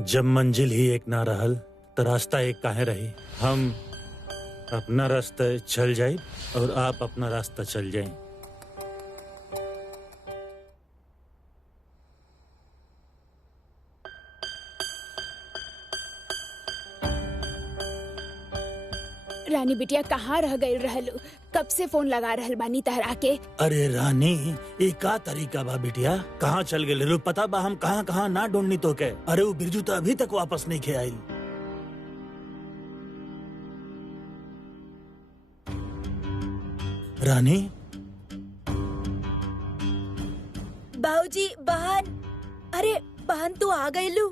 जब मंजिल ही एक ना रहल तो रास्ता एक काहे रही। हम अपना रास्ता चल जाए और आप अपना रास्ता चल जाए। रानी बिटिया कहाँ रह गई रहलू? कब से फोन लगा रहल बानी तहरा के। अरे रानी, एक का तरीका बा बिटिया, कहाँ चल गए लो? पता बा हम कहाँ कहाँ ना ढूंढनी तो के। अरे वो बिरजू तो अभी तक वापस नहीं खे आई। रानी, बाबूजी, बहन, अरे बहन तू आ गई लू?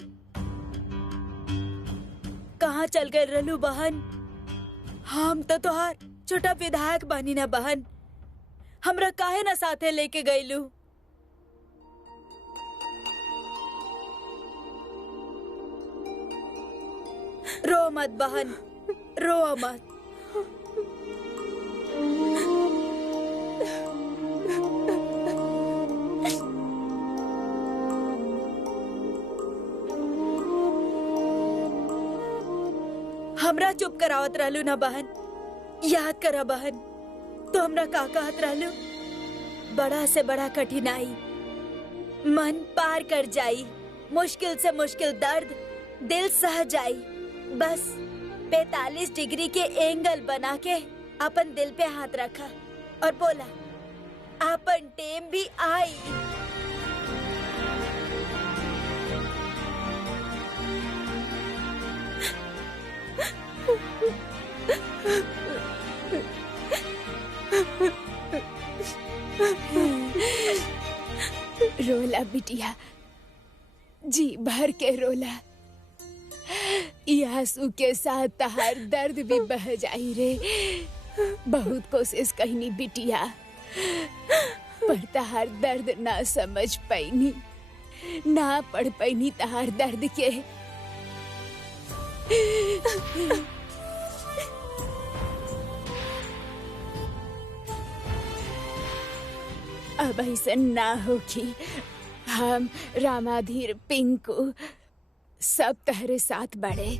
कहाँ चल गए रहलू बहन? हम तो तोहार छोटा विधायक बानी ना बहन, हमरा काहे ना साथे लेके गईलू? रो मत बहन, रो मत। हमरा चुप करावत रहलू ना बहन। याद करा बहन, तो हमरा का कहत रहलू? बड़ा से बड़ा कठिनाई मन पार कर जाई, मुश्किल से मुश्किल दर्द दिल सह जाई। बस 45 डिग्री के एंगल बना के अपन दिल पे हाथ रखा और बोला अपन टेम भी आई। रोला बिटिया, जी भर के रोला। ये आंसू के साथ तहार दर्द भी बह जाई रे। बहुत कोशिश कहनी बिटिया, पर तहार दर्द ना समझ पैनी, ना पढ़ पैनी तहार दर्द के। अब ऐसा ना होगी। हम रामाधीर, पिंकू सब तहरे साथ बढ़े।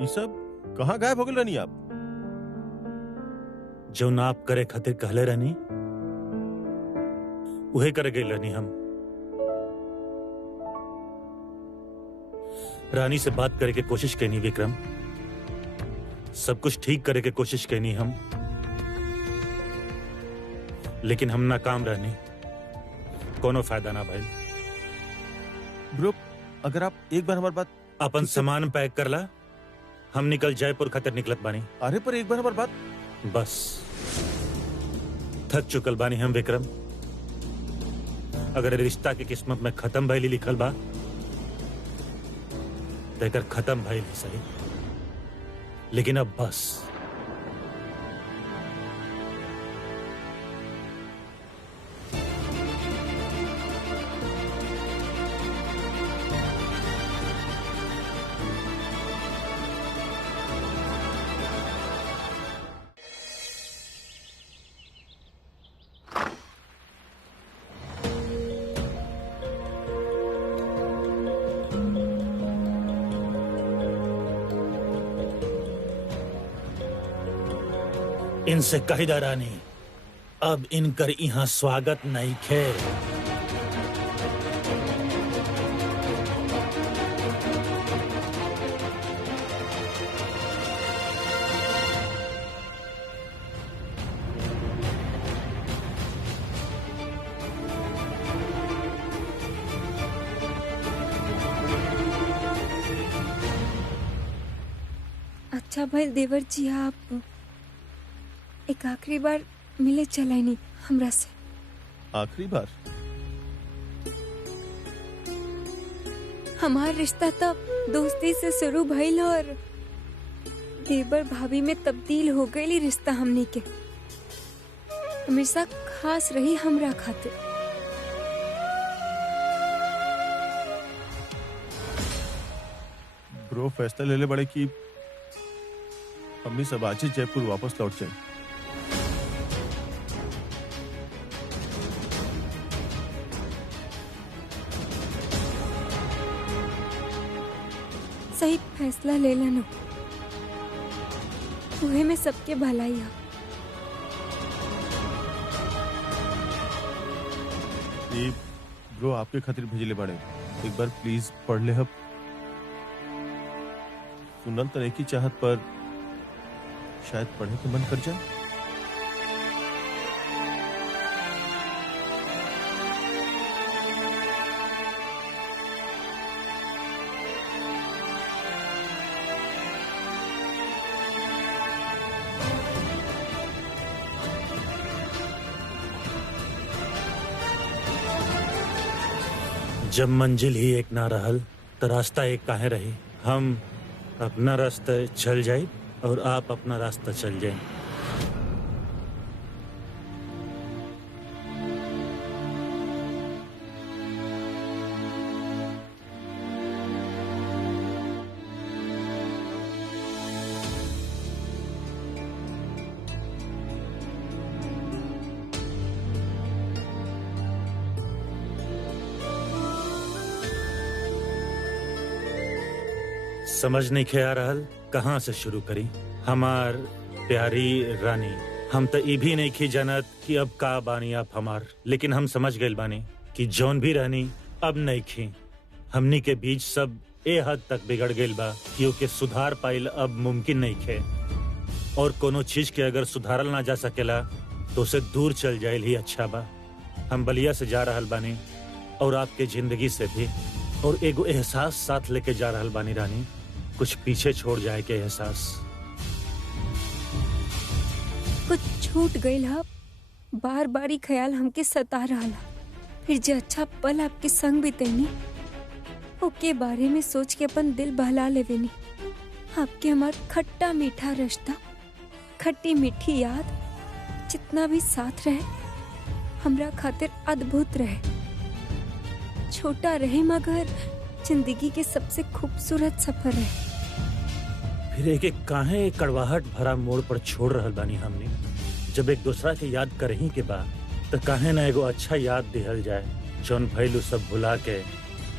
ये सब कहाँ गायब हो गए रानी आप? जो नाप करे खातिर कहले रहनी उहे करे गई रहनी। हम रानी से बात करे के कोशिश कैनी विक्रम, सब कुछ ठीक करे के कोशिश कैनी हम, लेकिन हम नाकाम रहनी। कोनो फायदा ना भाई। ब्रो, अगर आप एक बार हमारी बात। अपन सामान पैक कर ला, हम निकल जयपुर खातिर निकलत बानी। अरे पर एक बार हमारी बात। बस थक चुकल बानी हम विक्रम। अगर रिश्ता की किस्मत में खत्म भइली लिखल बा तो एकर खत्म भइल सही, लेकिन अब बस। इनसे कहिदा रानी, अब इनकर यहाँ स्वागत नहीं खे। अच्छा भइल देवर जी आप एक आखिरी बार मिले चले नहीं हमरा से। आखिरी बार? हमार रिश्ता तब दोस्ती से शुरू भइल और देवर भाभी में तब्दील हो गई रिश्ता हमनी के। हमेशा खास रही हमरा खातिर। ब्रो फैसला ले ले बड़े कि हमने सब आज ही जयपुर वापस लौट जाए। सही फैसला ले लेना, उहे में सबके भलाई है। ये ब्रो आपके खातिर भेजले बड़े, एक बार प्लीज पढ़ ले। अब सुनल तो नहीं की चाहत पर शायद पढ़ने के मन कर जाए। जब मंजिल ही एक ना रहल तो रास्ता एक काहे रही। हम अपना रास्ता चल जाए और आप अपना रास्ता चल जाए। समझ नहीं खे आ रहल कहाँ से शुरू करी। हमार प्यारी रानी, हम तो ई भी नहीं खी जानत कि अब का बानी आप हमार, लेकिन हम समझ गए बानी कि जौन भी रहनी अब नहीं खी। हमनी के बीच सब ए हद तक बिगड़ गई बा कि ओके सुधार पाइल अब मुमकिन नहीं खे। और कोनो चीज के अगर सुधारल ना जा सकेला तो उसे दूर चल जाए ही अच्छा बा। हम बलिया से जा रहल बानी और आपके जिंदगी से भी, और एगो एहसास साथ लेके जा रहल बानी रानी, कुछ पीछे छोड़ जाए के एहसास। कुछ छूट गई हा, बार बार ही ख्याल हमके सता रहा। फिर जो अच्छा पल आपके संग बितेनी ओके बारे में सोच के अपन दिल बहला लेवेनी। आपके हमार खट्टा मीठा रिश्ता, खट्टी मीठी याद जितना भी साथ रहे हमरा खातिर अद्भुत रहे। छोटा रहे मगर जिंदगी के सबसे खूबसूरत सफर है। फिर एक एक काहे कड़वाहट भरा मोड़ पर छोड़ रहल बानी हमने। जब एक दूसरा के याद करही के बाद तो काहे ना एगो अच्छा याद दिहल जाए। जौन भइलू सब भुला के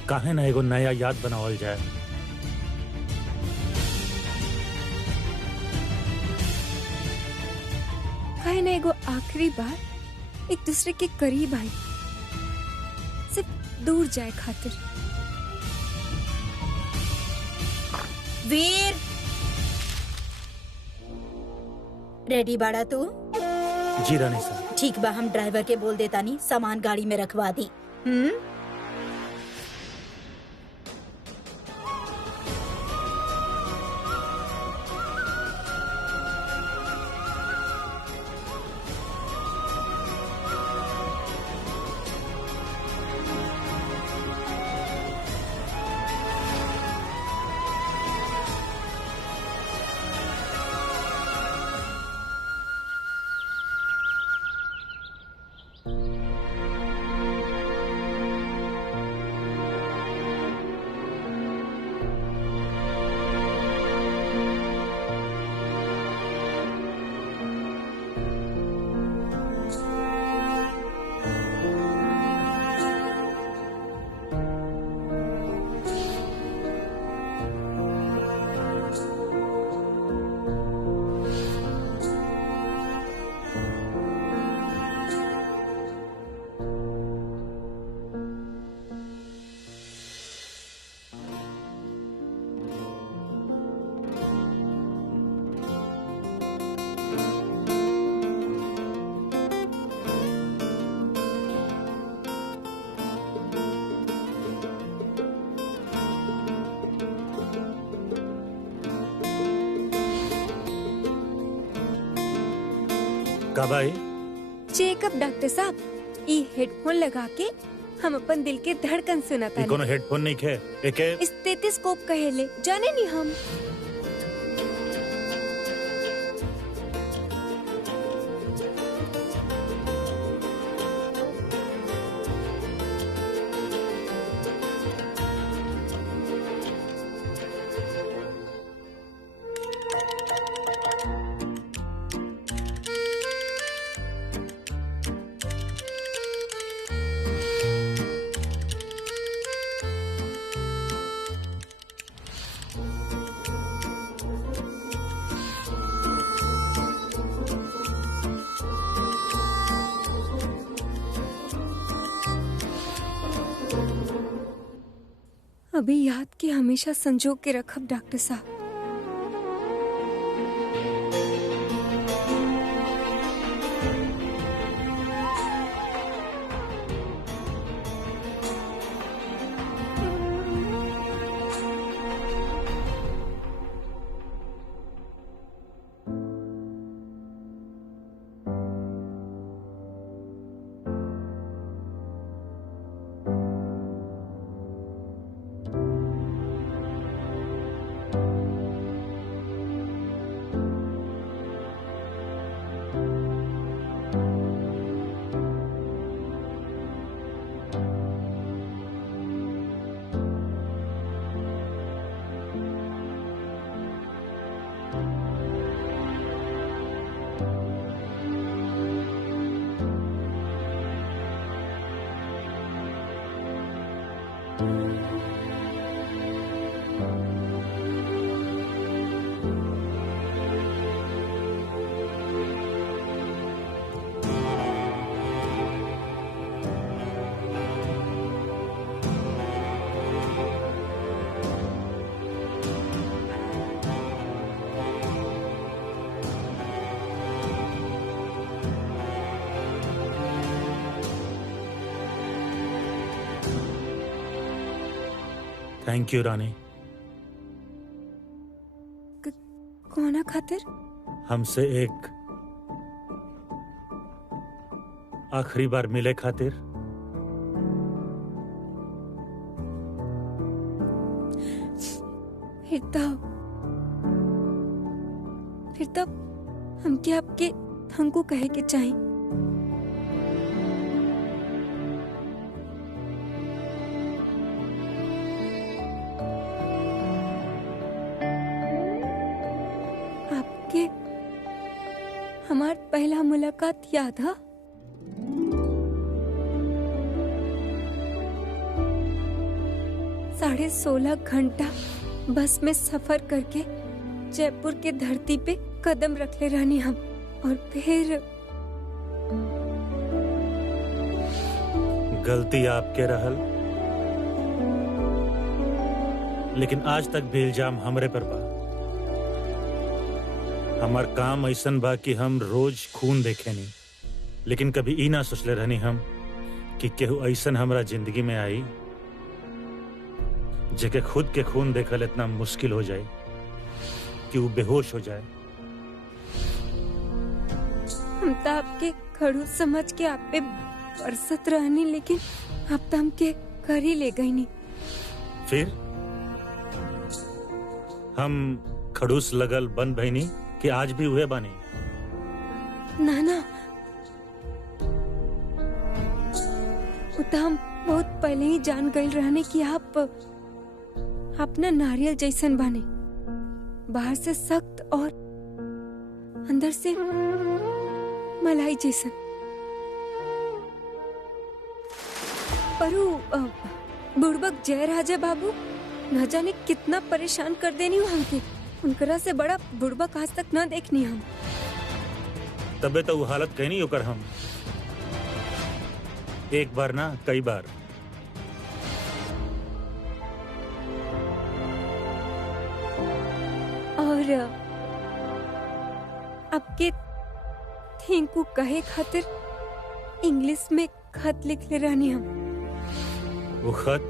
काहे ना एगो नया याद बनावल जाए। काहे ना एगो आखिरी बार एक दूसरे के करीब आई, सिर्फ दूर जाए खातिर। वीर, रेडी बाड़ा तू? जी रानी साहब। ठीक बा, हम ड्राइवर के बोल देता नहीं सामान गाड़ी में रखवा दी। कब आई? चेकअप डॉक्टर साहब, ई हेडफोन लगा के हम अपन दिल के धड़कन सुनता ये कोनो हेडफोन नहीं खे, एके स्टेथोस्कोप कहेले, जाने नहीं हम। अभी याद के हमेशा संजो के रखब डॉक्टर साहब। थैंक यू रानी। कोना खातिर? हमसे एक आखिरी बार मिले खातिर। फिर तब हमके आपके हमको कहे के चाहिए। आपके हमार पहला मुलाकात याद है? साढ़े 16 घंटा बस में सफर करके जयपुर के धरती पे कदम रखले रहनी हम, और फिर गलती आपके रहल, लेकिन आज तक भी इल्जाम हमरे पर बा। हमार काम ऐसन बा कि हम रोज खून देखे नहीं, लेकिन कभी ई ना सोचले रहनी हम कि केहू ऐसन हमरा जिंदगी में आई जेके खुद के खून देखल इतना मुश्किल हो जाए कि वो बेहोश हो जाए। हम तो आपके खड़ू समझ के आप पे बरसत रहनी, लेकिन आप तो हमके कर ही ले गई नहीं। फिर हम खड़ूस लगल बन भईनी कि आज भी हुए बानी? ना, वो तो हम बहुत पहले ही जान गए रहने कि आप ना नारियल जैसन बने, बाहर से सख्त और अंदर से मलाई जैसन। पर बुड़बक जय राजा बाबू न जाने कितना परेशान कर देनी हो हमके। उनकरा से बड़ा बुड़बक आज तक न देखनी हम। तबे तो वो हालत कहीं नहीं होकर हम एक बार ना कई बार। और आपके थैंकू कहे खातिर इंग्लिश में खत लिख ले रहनी हम। वो खत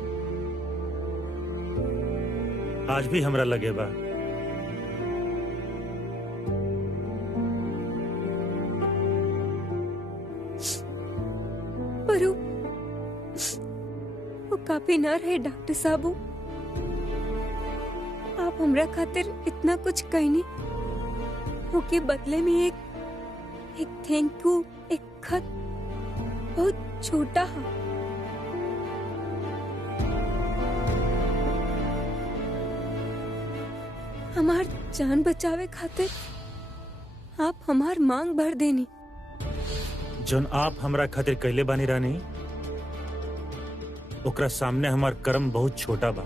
आज भी हमरा लगे बा। काफी ना रहे डॉक्टर साहब। आप हमरा खातिर इतना कुछ कहनी, ओके बदले में एक थैंक यू, एक खत बहुत छोटा है। हमार जान बचावे खातिर आप हमार मांग भर देनी। जोन आप हमरा खातिर कैले बानी रानी, ओकरा सामने हमार कर्म बहुत छोटा बा।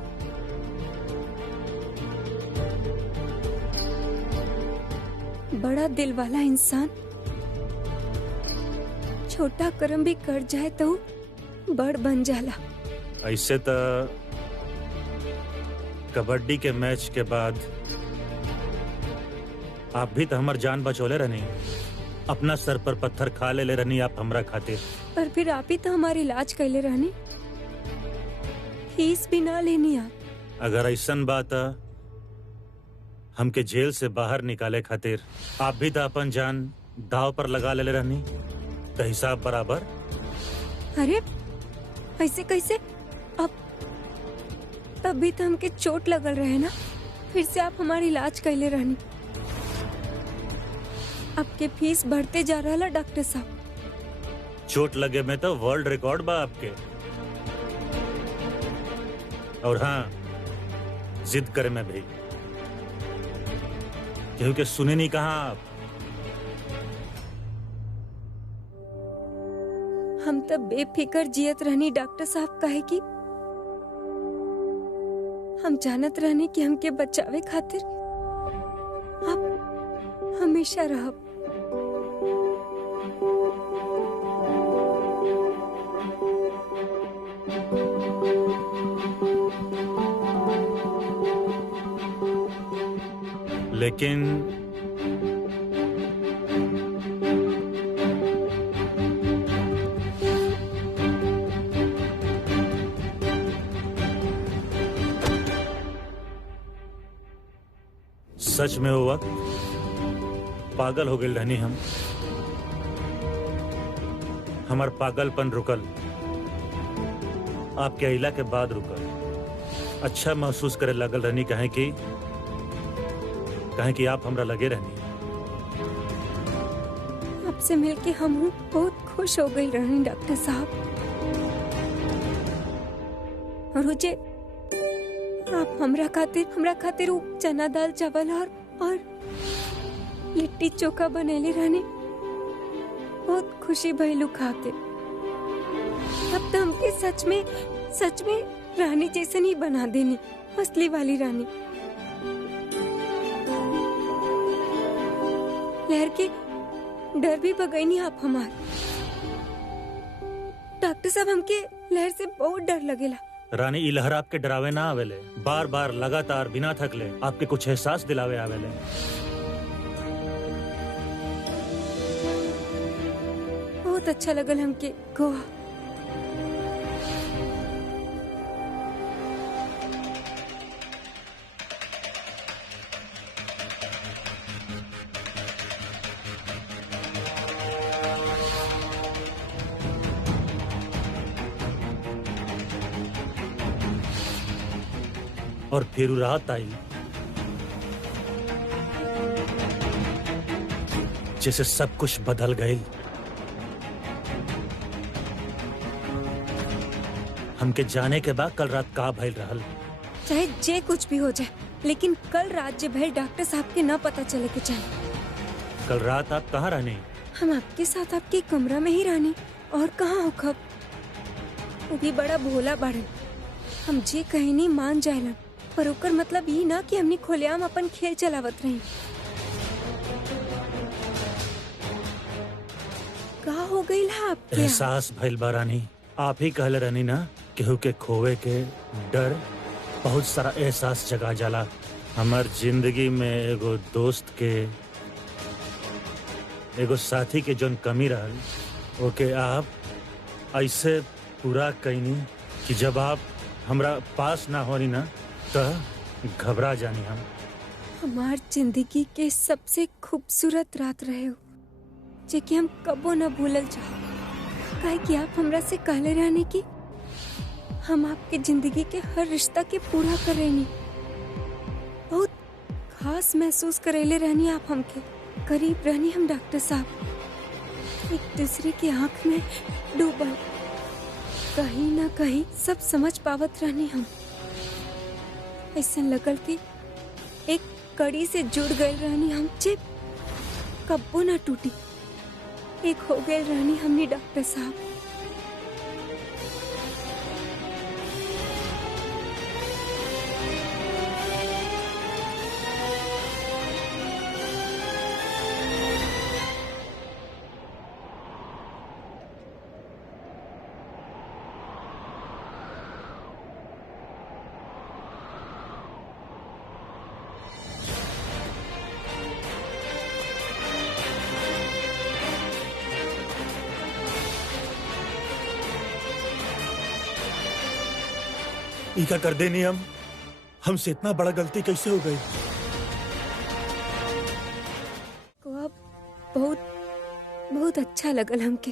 बड़ा दिल वाला इंसान छोटा कर्म भी कर जाए तो बड़ बन जाला। ऐसे तो कबड्डी के मैच के बाद आप भी तो हमार जान बचौले रहनी, अपना सर पर पत्थर खा ले रहनी आप हमरा खातिर। पर फिर आप ही तो हमारे इलाज कैले रहनी, फीस भी ना लेनी आप। अगर ऐसन बात हमके जेल से बाहर निकाले खातिर आप भी तो अपन जान दाव पर लगा ले रहनी, तो हिसाब बराबर। अरे ऐसे कैसे? अब तब भी तो हमके चोट लगल रहे ना, फिर से आप हमारी इलाज कैले रहनी। आपके फीस बढ़ते जा रहा है डॉक्टर साहब। चोट लगे में तो वर्ल्ड रिकॉर्ड बा आपके। और हाँ, जिद करे में भी, क्योंकि सुने नहीं कहा आप। हम तब बेफिकर जियत रहनी डॉक्टर साहब, काहे कि हम जानत रहनी कि हमके बचावे खातिर आप हमेशा रहब। लेकिन सच में वो वक्त पागल हो गए रहनी हम। हमार पागलपन रुकल आपके अइला के बाद रुकल। अच्छा महसूस करे लगल रहनी, कहे कि आप हमरा लगे रहनी। आपसे मिलके हम बहुत खुश हो गई रहनी डॉक्टर साहब। और मुझे आप हमरा खातिर वो चना दाल चावल और लिट्टी चोखा बनेले रहने, बहुत खुशी भइलू खा के। अब तो हमके सच में रानी जैसे नहीं बना देनी, असली वाली रानी। लहर के डर भी भगाई आप हमार। डॉक्टर साहब, हमके लहर से बहुत डर लगेला। रानी, ई लहर आपके डरावे ना आवेले, बार बार लगातार बिना थकले आपके कुछ एहसास दिलावे आवेले। बहुत अच्छा लगल हमके गोवा। और फिर रात आई जैसे सब कुछ बदल गई। हमके जाने के बाद कल रात का भइल रहल। चाहे जे कुछ भी हो जाए, लेकिन कल रात जे भइल डॉक्टर साहब के ना पता चले के चाहिए। कल रात आप कहाँ रहने? हम आपके साथ आपके कमरा में ही रहनी, और कहाँ हो खब। वो भी बड़ा भोला बाड़न, हम जे कहीं नहीं मान जायलन, पर ओकर मतलब ये ना कि हमने खुलेआम अपन खेल चलावत रही। का हो गई ला आपके? एहसास भइल बा रानी, आप ही कहले रहनी ना, केहू के खोवे के डर बहुत सारा एहसास जगा जाला। हमार जिंदगी में एगो दोस्त के, एगो साथी के जोन कमी रहल, ओके आप ऐसे पूरा कईनी कि जब आप हमरा पास ना होनी ना तो घबरा जानी हम। हमार जिंदगी के सबसे खूबसूरत रात रहे हो, जे कि हम कबो न भूलल चाहो। काहे कि आप हमरा से कहले रहने की हम आपके जिंदगी के हर रिश्ता के पूरा करेनी। बहुत खास महसूस करेले रहनी आप हमके, करीब रहनी हम डॉक्टर साहब, एक दूसरे की आंख में डूबल, कहीं ना कहीं सब समझ पावत रहनी हम। ऐसा लगल कि एक कड़ी से जुड़ गए रहनी हम, जे कब्बो ना टूटी। एक हो गए रहनी हमनी डॉक्टर साहब। इका कर देनी हमसे इतना बड़ा गलती कैसे हो गई? को अब बहुत बहुत अच्छा लगल हमके।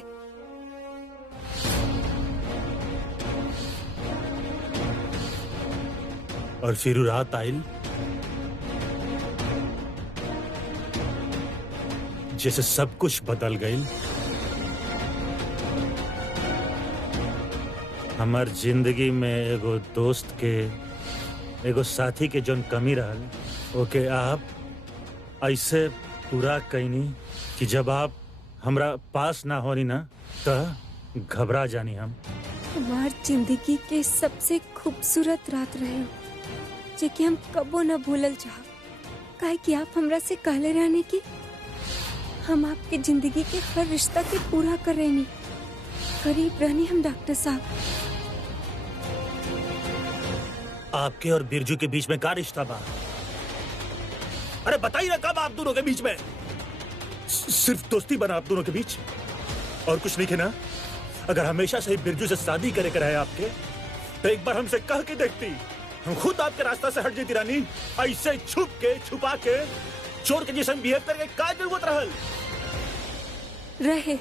और फिर रात आयल जैसे सब कुछ बदल गई। हमार जिंदगी में एगो दोस्त के, एगो साथी के जोन कमी रहल ओके आप ऐसे पूरा कईनी कि जब आप हमरा पास ना होनी ना तो घबरा जानी हम। हमार जिंदगी के सबसे खूबसूरत रात रहे हो, जे कि हम कबो न भूलल चाह। काहे कि आप हमरा से कहले रहने की हम आपके जिंदगी के हर रिश्ता के पूरा करेनी, करीब रहनी हम डॉक्टर साहब। आपके और बिरजू के बीच में क्या रिश्ता बा? अरे बताइए ना, कब आप दोनों के बीच में सिर्फ दोस्ती बना आप दोनों के बीच और कुछ नहीं? है ना, अगर हमेशा से ही बिरजू से शादी करे कर है आपके तो एक बार हमसे कह के देखती, हम खुद आपके रास्ता से हट जाती। रानी ऐसे छुप के छुपा के चोर के जैसे बिहेव करके का जरूरत रहल रहे।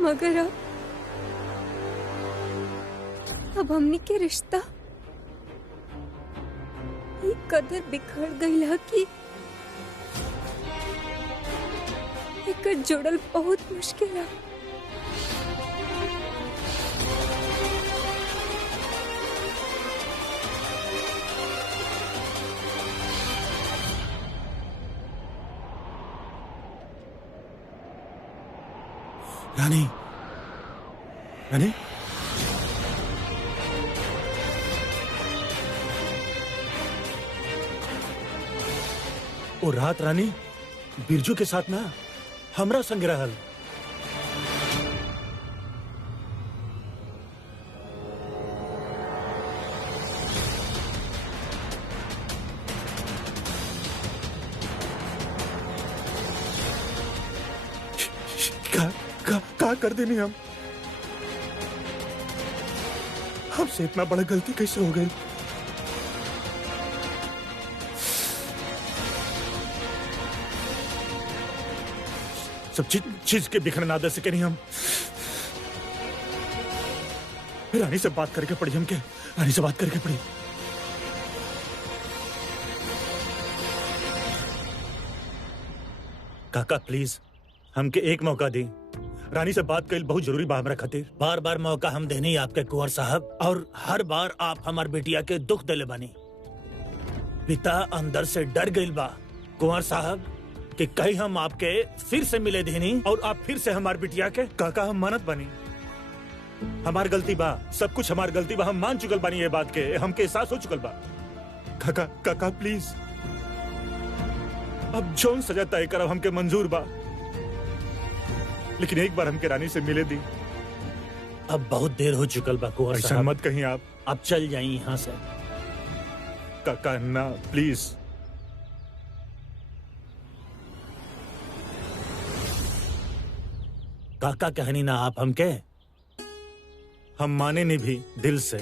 मगर अब हमनी के रिश्ता ये कदर बिखर गई है कि एकर जोड़ल बहुत मुश्किल है। रानी, रानी, ओ रात रानी बिरजू के साथ ना हमरा संग रहल। का कर देनी हमसे इतना बड़ा गलती कैसे हो गई? सब चीज के बिखरना दे सके नहीं हम। रानी से बात करके पड़ी हमके, रानी से बात करके पड़ी। काका प्लीज हमके एक मौका दी, रानी से बात कल बहुत जरूरी बा हमरा खातिर। बार बार मौका हम देनी आपके कुंवर साहब, और हर बार आप हमार बेटिया के दुख दिले बानी। पिता अंदर से डर गइल बा कुंवर साहब कि कहीं हम आपके फिर से मिले देनी और आप फिर से हमार बिटिया के। काका हम मानत बानी, हमार गलती बा, सब कुछ हमार गलती बा, हम मान चुकल बानी ये बात के, हमके एहसास हो चुकल बा। काका काका प्लीज अब जौन सजा तय करब हमके मंजूर बा, लेकिन एक बार हमके रानी से मिले दी। अब बहुत देर हो चुकल बा कुंवर साहब, ऐसा मत कहीं आप चल जाइए यहाँ से। काका ना प्लीज। काका कहनी ना आप हमके, हम माने नहीं भी दिल से,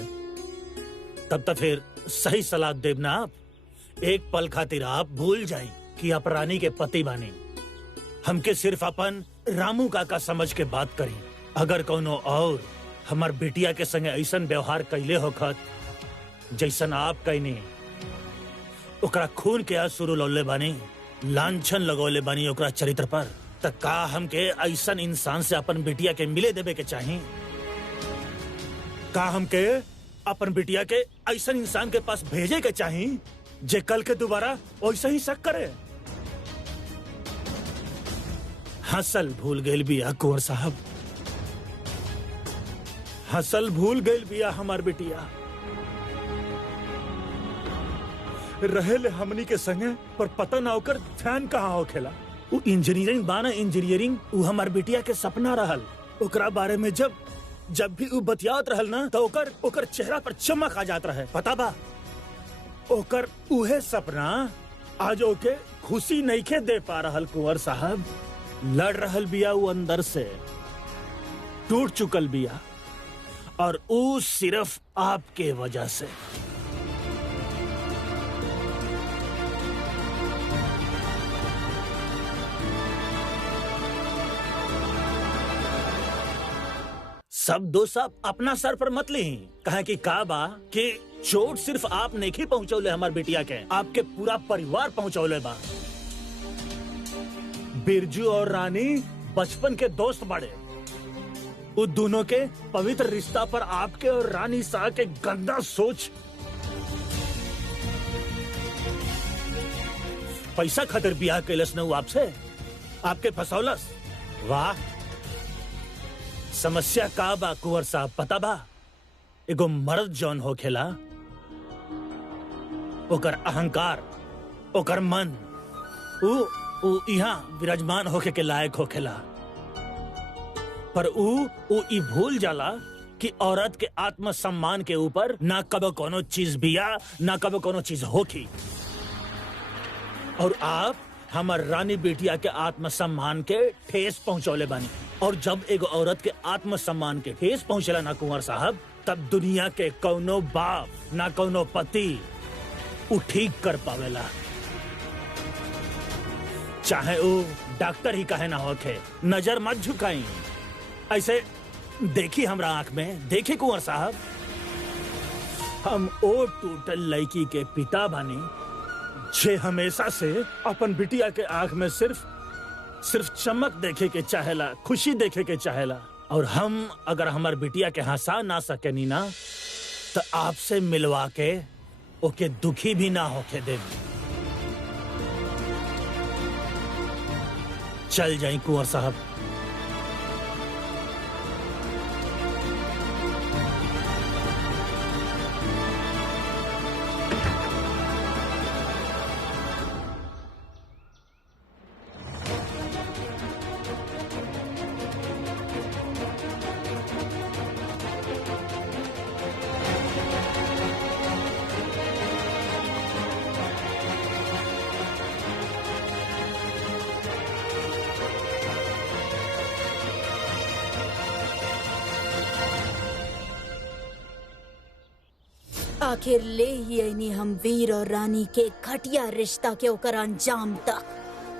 तब तक फिर सही सलाह देव ना आप। एक पल खातिर आप भूल जाए कि आप रानी के पति बानी, हमके सिर्फ अपन रामू काका समझ के बात करी। अगर कोनो और हमार बेटिया के संगे ऐसन व्यवहार कैले होखत जैसन आप कैनी, ओकरा खून के आंसू लौले बानी, लांछन लगौले बानी ओकरा चरित्र पर, त का हमके ऐसन इंसान से अपन बेटिया के मिले देवे के चाही? का हमके अपन बिटिया के ऐसा इंसान के पास भेजे के चाही जे कल के दोबारा वैसा ही शक करे? हसल भूल गए बिया कुंवर साहब, हसल भूल गए बिया हमार बिटिया। रहेले हमनी के संगे पर पता ना होकर ध्यान कहाँ हो खेला। वो इंजीनियरिंग बाना इंजीनियरिंग वो हमार बिटिया के सपना रहल। ओकरा बारे में जब भी उ बतियात रहल ना तो ओकर चेहरा पर चमक आ जात रहे। पता बा ओकर उहे सपना आज ओके खुशी नहीं के दे पा रहल कुंवर साहब। लड़ रहल बिया वो अंदर से, टूट चुकल बिया, और वो सिर्फ आपके वजह से। सब दोष आप अपना सर पर मत ली। कहे कि का बा कि चोट सिर्फ आप नहीं पहुंचौले हमार बिटिया के, आपके पूरा परिवार पहुंचौले बा। बिरजू और रानी बचपन के दोस्त बड़े, उन दोनों के पवित्र रिश्ता पर आपके और रानी शाह के गंदा सोच पैसा खातिर बियाह कैलस न आपसे, आपके फसौलस। वाह, समस्या का बा कुंवर साहब पता बा? एगो मर्द जौन हो खेला, ओकर अहंकार, ओकर मन उ यहाँ विराजमान होके के लायक हो खेला, पर उ ई भूल जाला कि औरत के आत्मसम्मान के ऊपर ना कबो कोनो चीज बिया, ना कबो कोनो चीज होखी। और आप हमार रानी बेटिया के आत्मसम्मान के ठेस पहुंचौले बानी। और जब एगो औरत के आत्मसम्मान के ठेस पहुंचेला ना कुंवर साहब, तब दुनिया के कौनो बाप ना कौनो पति उ ठीक कर पावेला, चाहे वो डॉक्टर ही कहे ना होके। नजर मत झुकाई, ऐसे देखी हमरा आंख में, देखी कुंवर साहब, हम ओ टूटल लड़की के पिता बानी जे हमेशा से अपन बिटिया के आंख में सिर्फ चमक देखे के चाहेला, खुशी देखे के चाहेला। और हम अगर हमार बिटिया के हंसा ना सकेनी ना, तो आपसे मिलवा के ओके दुखी भी ना होके दे। चल जाई कुंवर साहब। आखिर ले ही आईनी हम वीर और रानी के घटिया रिश्ता के ओकर अंजाम तक,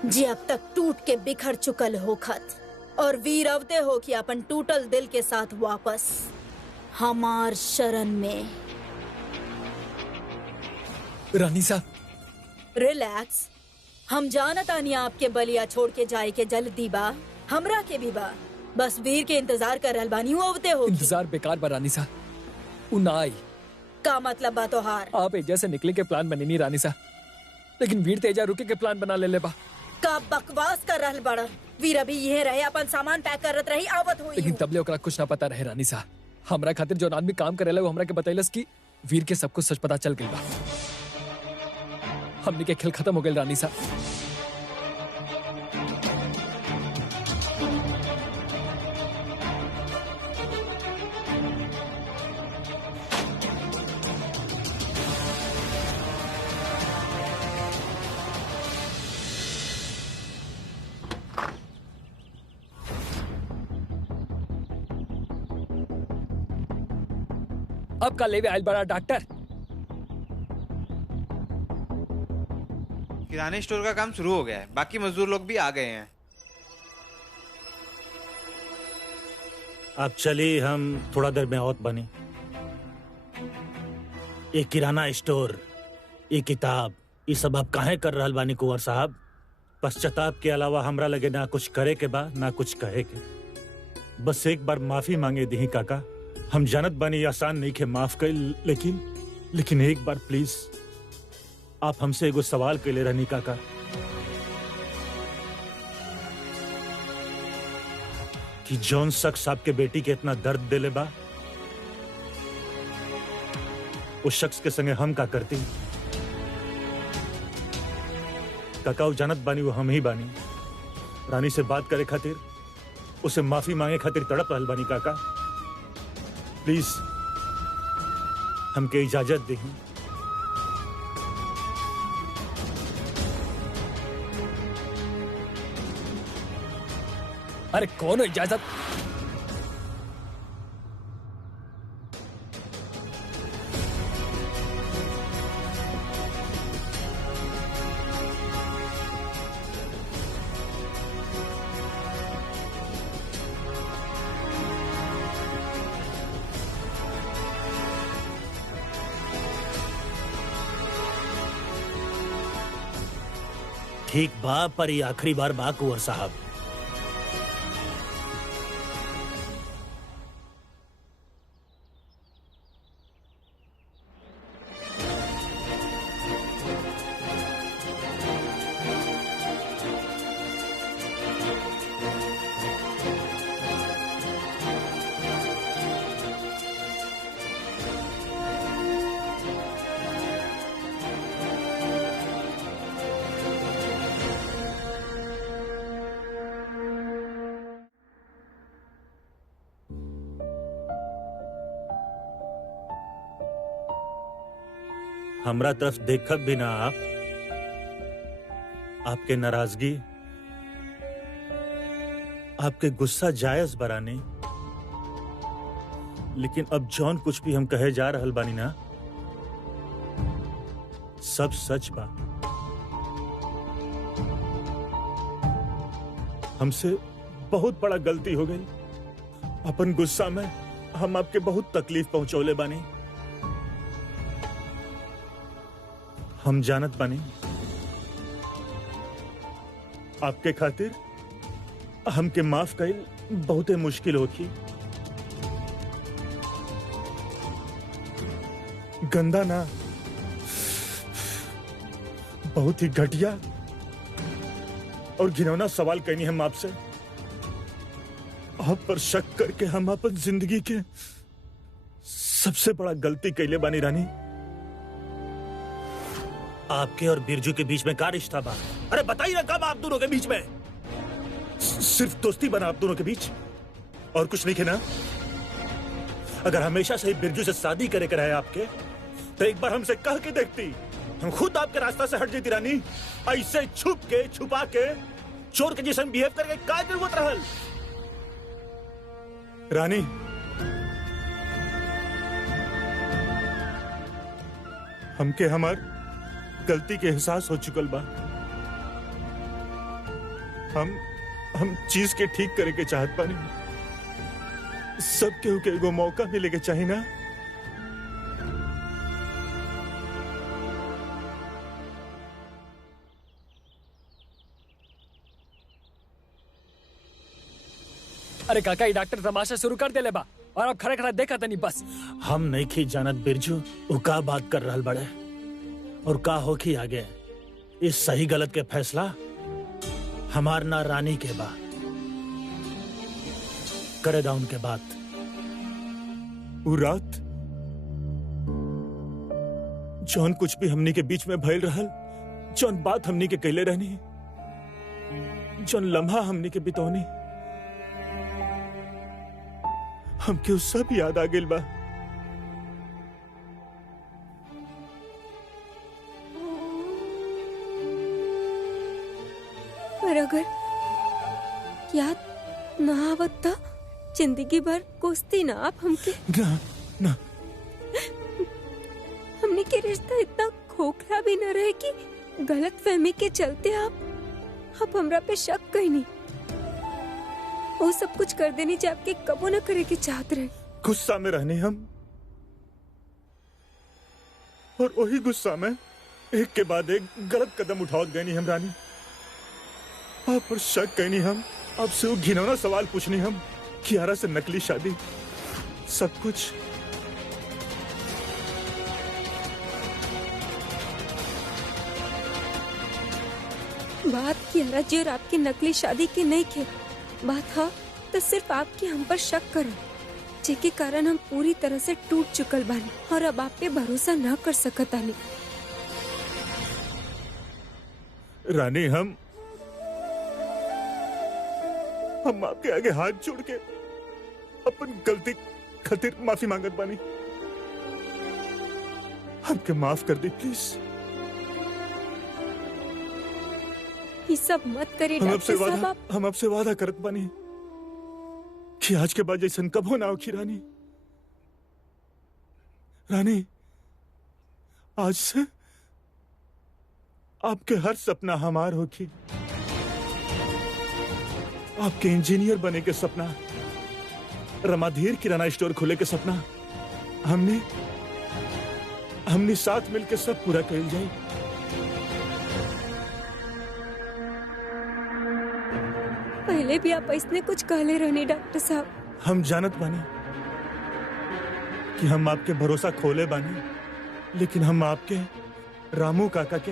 जे अब तक टूट के बिखर चुकल होखत। और वीर अवते हो कि अपन टूटल दिल के साथ वापस हमार शरण में। रानी साहब रिलैक्स, हम जानत आनी आपके बलिया छोड़ के जाए के जल्दी बा, हमरा के भी बा। बस वीर के इंतजार कर रहल बानी, वो अवते हो। इंतजार बेकार बा रानी साहब, उ ना आई। का मतलब बा तोहार? आप एजा से निकले के प्लान बने नहीं रानी साहब, लेकिन वीर तेजा रुके के प्लान बना ले बा। का बकवास कर रहल बड़ा? वीर अभी ये रहे, अपन सामान पैक करत रही, आवत हुई। लेकिन तबले ओकरा कुछ ना पता रहे रानी साहब। हमरा खातिर जो आदमी काम करेला वो हमरा के बतैलस कि वीर के सब कुछ सच पता चल गइल बा। हमनी के खेल खत्म हो गइल रानी साहब। अब का लेवे आयल बड़ा डॉक्टर? किराने स्टोर का काम शुरू हो गया है, बाकी मजदूर लोग भी आ गए हैं। आप चलिए, हम थोड़ा देर में औत बने। एक किराना स्टोर, एक किताब, ये सब आप काहे कर रहल बानी कुंवर साहब? पश्चाताप के अलावा हमरा लगे ना कुछ करे के बा ना कुछ कहे के। बस एक बार माफी मांगे दी काका। हम जानत बानी आसान नहीं के माफ कर, लेकिन एक बार प्लीज आप हमसे एगो सवाल के ले रहनी काका। कि जौन शख्स आपके बेटी के इतना दर्द दिले बा, उस शख्स के संगे हम का करती? काका वो जानत बानी वो हम ही बानी। रानी से बात करे खातिर, उसे माफी मांगे खातिर तड़प रहल बानी काका। प्लीज हमके इजाजत दी। अरे कौन इजाजत? ठीक बा, पर ये आखिरी बार बा कुंवर साहब। हमरा तरफ देखब भी ना आप। आपके नाराजगी, आपके गुस्सा जायज बराने, लेकिन अब जौन कुछ भी हम कहे जा रहल बानी ना, सब सच बा। हमसे बहुत बड़ा गलती हो गई। अपन गुस्सा में हम आपके बहुत तकलीफ पहुंचौले बानी। हम जानत बानी आपके खातिर हमके माफ कइल बहुते मुश्किल होखी। गंदा ना, बहुत ही घटिया और घिनौना सवाल करनी हम आपसे। आप पर शक करके हम अपन जिंदगी के सबसे बड़ा गलती कैले बानी रानी। आपके और बिरजू के बीच में क्या रिश्ता बा? अरे बताइए ना, कब आप दोनों के बीच में सिर्फ दोस्ती बना आप दोनों के बीच और कुछ नहीं है ना? अगर हमेशा से ही बिरजू से शादी करे कर है आपके, तो एक बार हमसे कह के देखती, हम खुद आपके रास्ता से हट जाती रानी। ऐसे छुप के छुपा के चोर के जैसे बिहेव करके क्या जरूरत रहल? रानी हमके हमार गलती के एहसास हो चुकल बा। हम चीज के ठीक करे के चाहत बानी। सब केहू के एगो मौका मिले के चाही ना। अरे काका, ये डॉक्टर तमाशा शुरू कर देले बा और अब खड़े खड़े देखा तनी बस। हम नहीं खी जानत बिरजू वो का बात कर रहल बड़े और का होखी आगे। इस सही गलत के फैसला हमार ना रानी के बा, करे दा उनके बात। वो रात जौन कुछ भी हमनी के बीच में भइल रहल, जौन बात हमनी के कैले रहनी, जौन लम्हा हमनी के बितौनी, हमके वो सब याद आ गेल बा। पर अगर याद ना आवत था, जिंदगी भर कोसती ना आप हमके। ना हमने के रिश्ता इतना खोखला भी न रहे कि गलत फहमी के चलते आप हमरा पे शक कहीं नहीं। वो सब कुछ कर देनी जो आपके कबो न करे के चाहत रहे। गुस्सा में रहने हम, और वही गुस्सा में एक के बाद एक गलत कदम उठावत गए हम रानी। आप पर शक कहनी हम, आपसे वो घिनौना सवाल पूछनी हम, कियारा से नकली शादी, सब कुछ। बात कियारा जी और आपकी नकली शादी की नहीं खे, बात हा तो सिर्फ आपकी हम पर शक करो, जेके कारण हम पूरी तरह से टूट चुकल बानी और अब आप पे भरोसा न कर सकत आनी। रानी हम आपके आगे हाथ जोड़ के अपन गलती खातिर माफी मांगत बानी। हमके माफ कर दी प्लीज। ये सब मत करिए डॉक्टर साहब। आप हम आपसे वादा करत बानी कि आज के बाद जैसन कबो ना होखी रानी। रानी, आज से आपके हर सपना हमार होखी। आपके इंजीनियर बने के सपना, रमाधीर किराना स्टोर खोले के सपना, हमने साथ मिलकर सब पूरा कर जाए। पहले भी आप इसने कुछ कहले रहने डॉक्टर साहब। हम जानत बानी कि हम आपके भरोसा खोले बानी, लेकिन हम आपके रामू काका के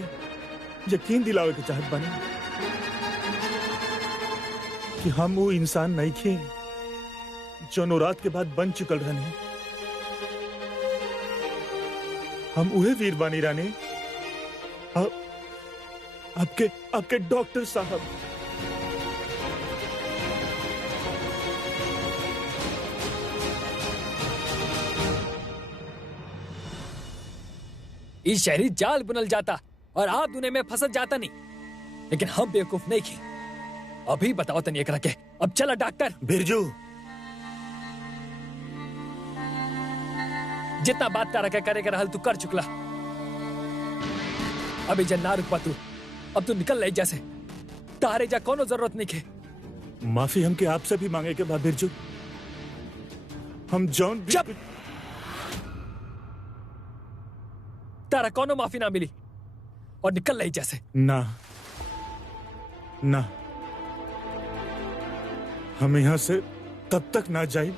यकीन दिलावे के चाहत बानी कि हम वो इंसान नहीं थे जो नौरात के बाद बन चुकल रहने। हम उहे वीर बानी रानी, आपके डॉक्टर साहब। इस शहरी जाल बुनल जाता और आप दुनिया में फंस जाता नहीं, लेकिन हम बेवकूफ नहीं की। अभी बताओ तनी एकरा के। अब चला डॉक्टर। बिरजू, जितना बात करे के रहल तू कर चुकला। अभी जन ना रुक पा तू, अब तू निकल ले जैसे। तारे जा कोनो जरूरत नहीं के। माफी हमके आपसे भी मांगे के बाद बिरजू, हम जॉन भी चुप। तारा कोनो माफी ना मिली और निकल ले जैसे। ना, हम यहां से तब तक ना जाए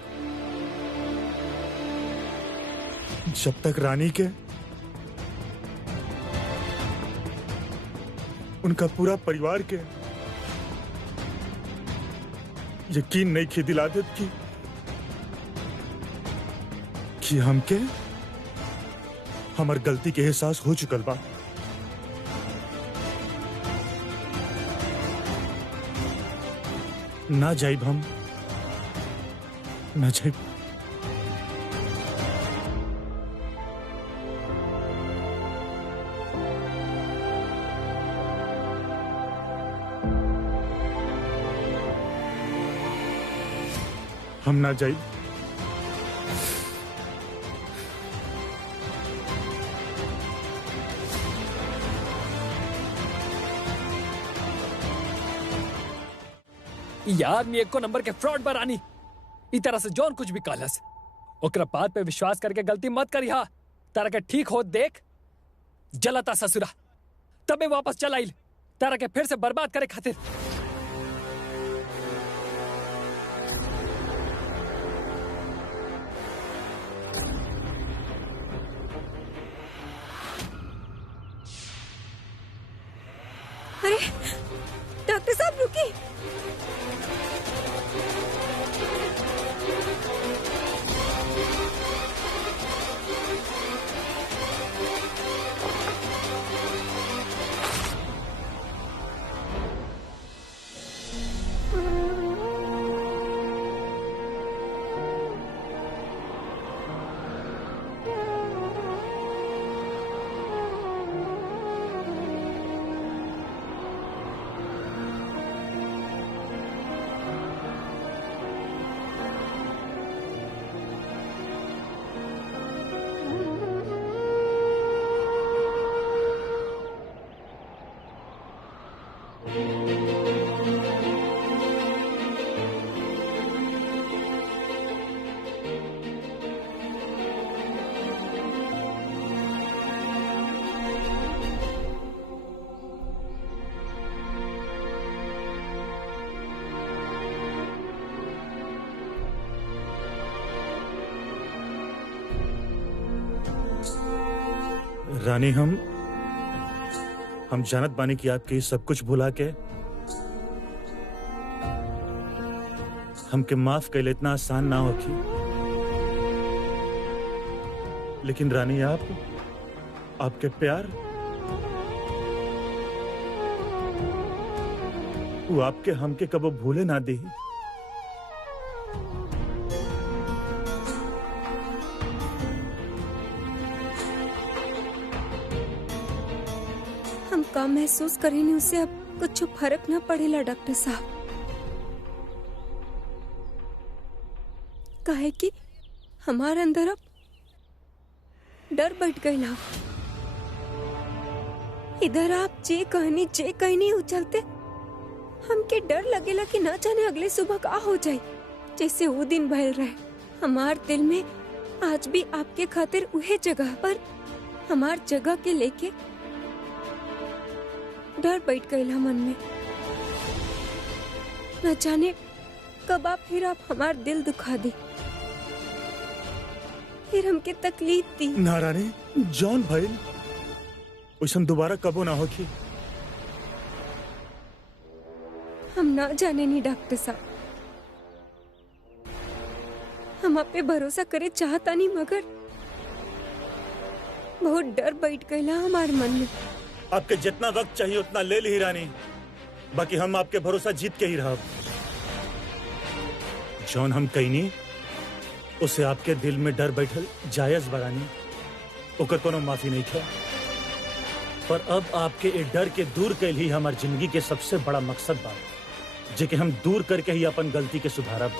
जब तक रानी के, उनका पूरा परिवार के यकीन नहीं की दिला देत कि हमके हमार गलती के एहसास हो चुकल बा। ना जाइब, हम ना जाइब। हम ना जाइब। यार मैं एको नंबर के फ्रॉड बरानी। इस तरह से जौन कुछ भी कहलस ओकरा बात पे विश्वास करके गलती मत करिहा। तारा के ठीक हो देख जलता ससुरा, तबे वापस चल आइल तारा के फिर से बर्बाद करे खातिर। अरे डॉक्टर साहब रुकिए। रानी हम जानत बानी कि आपके सब कुछ भुला के हमके माफ कैले इतना आसान ना होगी, लेकिन रानी आपके प्यार वो आपके हमके कबो भूले ना दी। हम का महसूस करेंगे उससे अब कुछ फर्क ना पड़ेला डॉक्टर साहब। काहे कि हमारे अंदर अब डर बैठ गई। इधर आप जे कहनी उछलते हमके डर लगेला कि ना जाने अगले सुबह का हो जाए। जैसे वो दिन भयल रहे, हमार दिल में आज भी आपके खातिर उहे जगह पर हमार जगह के लेके डर बैठ गया मन में। न जाने कब फिर आप हमार दिल दुखा दी, फिर हमके तकलीफ दी। ना रानी, जॉन भाई वैसन दोबारा कबो ना होगी। हम ना जाने नहीं डॉक्टर साहब, हम आप पे भरोसा करे चाहता नहीं, मगर बहुत डर बैठ गया हमारे मन में। आपके जितना वक्त चाहिए उतना ले ली रानी, बाकी हम आपके भरोसा जीत के ही रहा। जॉन हम कहीं नहीं, उसे आपके दिल में डर बैठल जायज बरानी, ओकर कोनो माफी नहीं था। पर अब आपके ए डर के दूर के लिए हमारी जिंदगी के सबसे बड़ा मकसद बा, जेके हम दूर करके ही अपन गलती के सुधारब।